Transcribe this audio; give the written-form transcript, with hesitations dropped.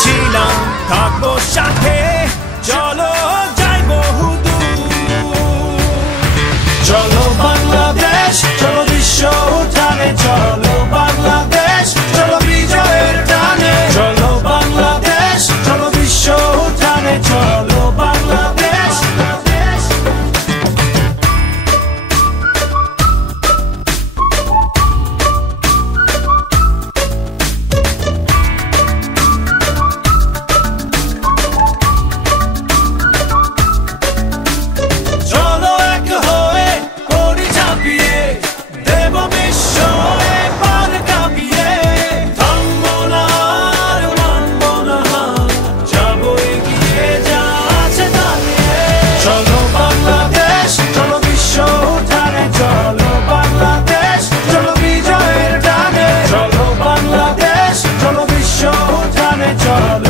ছিলাম থাকবো সাথে, চলো যাই বহুদূর। চলো বাংলাদেশ, চলো বিশ্ব উঠানে, চলো বাংলাদেশ, চলো বিজয়ের টানে। চলো বাংলাদেশ, চলো বিশ্ব উঠানে, চলো বাংলাদেশ। চলো এক হয়ে করি ঝাঁপিয়ে, দেব বিশ্ব এবার কাঁপিয়ে। থামবো না আর মানবো না হার, যাবো এগিয়ে যা আছে দাঁড়িয়ে। চলো বাংলাদেশ, চলো বিশ্ব উঠানে, চলো বাংলাদেশ, চলো বিজয়ের টানে। চলো বাংলাদেশ, চলো বিশ্ব উঠানে, চলো